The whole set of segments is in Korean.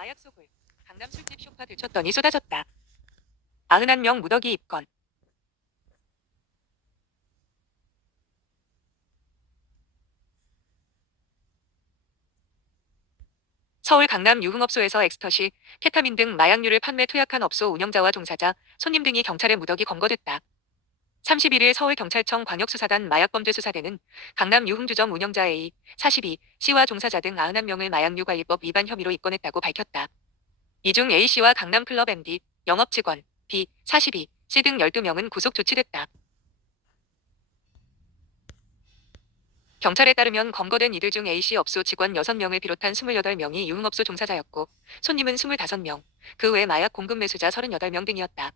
마약 소굴. 강남 술집 쇼파 들쳤더니 쏟아졌다. 91명 무더기 입건. 서울 강남 유흥업소에서 엑스터시, 케타민 등 마약류를 판매 투약한 업소 운영자와 종사자, 손님 등이 경찰에 무더기 검거됐다. 31일 서울경찰청 광역수사단 마약범죄수사대는 강남 유흥주점 운영자 A, 42, C와 종사자 등 91명을 마약류 관리법 위반 혐의로 입건했다고 밝혔다. 이 중 A씨와 강남클럽 MD, 영업직원, B, 42, C 등 12명은 구속 조치됐다. 경찰에 따르면 검거된 이들 중 A씨 업소 직원 6명을 비롯한 28명이 유흥업소 종사자였고 손님은 25명, 그 외 마약 공급 매수자 38명 등이었다.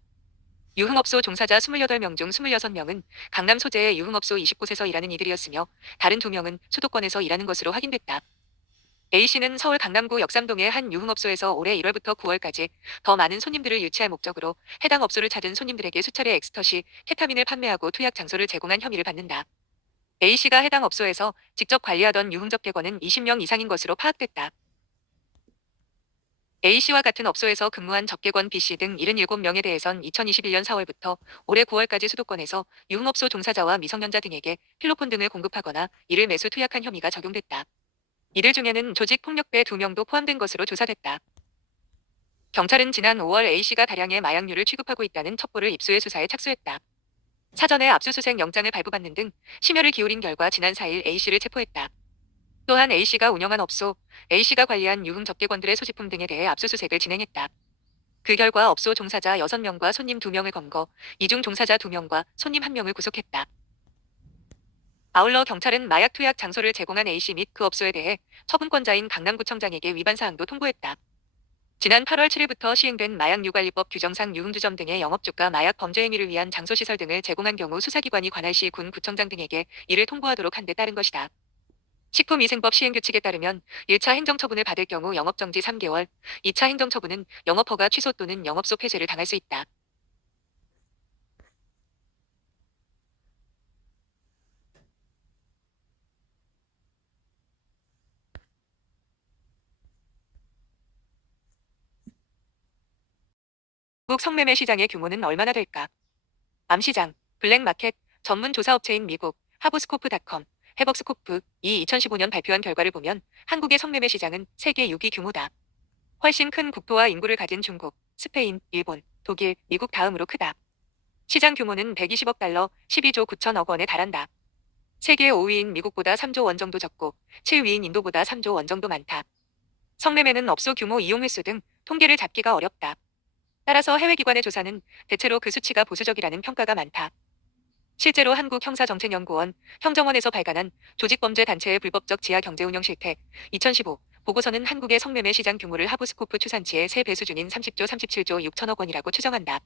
유흥업소 종사자 28명 중 26명은 강남 소재의 유흥업소 20곳에서 일하는 이들이었으며 다른 2명은 수도권에서 일하는 것으로 확인됐다. A씨는 서울 강남구 역삼동의 한 유흥업소에서 올해 1월부터 9월까지 더 많은 손님들을 유치할 목적으로 해당 업소를 찾은 손님들에게 수차례 엑스터시, 케타민을 판매하고 투약 장소를 제공한 혐의를 받는다. A씨가 해당 업소에서 직접 관리하던 유흥접객원은 20명 이상인 것으로 파악됐다. A씨와 같은 업소에서 근무한 접객원 B씨 등 77명에 대해선 2021년 4월부터 올해 9월까지 수도권에서 유흥업소 종사자와 미성년자 등에게 필로폰 등을 공급하거나 이를 매수 투약한 혐의가 적용됐다. 이들 중에는 조직 폭력배 2명도 포함된 것으로 조사됐다. 경찰은 지난 5월 A씨가 다량의 마약류를 취급하고 있다는 첩보를 입수해 수사에 착수했다. 사전에 압수수색 영장을 발부받는 등 심혈을 기울인 결과 지난 4일 A씨를 체포했다. 또한 A씨가 운영한 업소, A씨가 관리한 유흥 접객원들의 소지품 등에 대해 압수수색을 진행했다. 그 결과 업소 종사자 6명과 손님 2명을 검거, 이 중 종사자 2명과 손님 1명을 구속했다. 아울러 경찰은 마약 투약 장소를 제공한 A씨 및 그 업소에 대해 처분권자인 강남구청장에게 위반 사항도 통보했다. 지난 8월 7일부터 시행된 마약류관리법 규정상 유흥주점 등의 영업주가 마약 범죄 행위를 위한 장소시설 등을 제공한 경우 수사기관이 관할시 군 구청장 등에게 이를 통보하도록 한 데 따른 것이다. 식품위생법 시행규칙에 따르면 1차 행정처분을 받을 경우 영업정지 3개월, 2차 행정처분은 영업허가 취소 또는 영업소 폐쇄를 당할 수 있다. 한국 성매매 시장의 규모는 얼마나 될까? 암시장, 블랙마켓, 전문 조사업체인 미국, 하브스코프닷컴, 해벅스코프, 이 2015년 발표한 결과를 보면 한국의 성매매 시장은 세계 6위 규모다. 훨씬 큰 국토와 인구를 가진 중국, 스페인, 일본, 독일, 미국 다음으로 크다. 시장 규모는 120억 달러, 12조 9천억 원에 달한다. 세계 5위인 미국보다 3조 원 정도 적고 7위인 인도보다 3조 원 정도 많다. 성매매는 업소 규모 이용 횟수 등 통계를 잡기가 어렵다. 따라서 해외 기관의 조사는 대체로 그 수치가 보수적이라는 평가가 많다. 실제로 한국형사정책연구원, 형정원에서 발간한 조직범죄단체의 불법적 지하경제운영 실태 2015 보고서는 한국의 성매매 시장 규모를 하브스코프 추산치의 3배 수준인 30조 37조 6천억 원이라고 추정한다.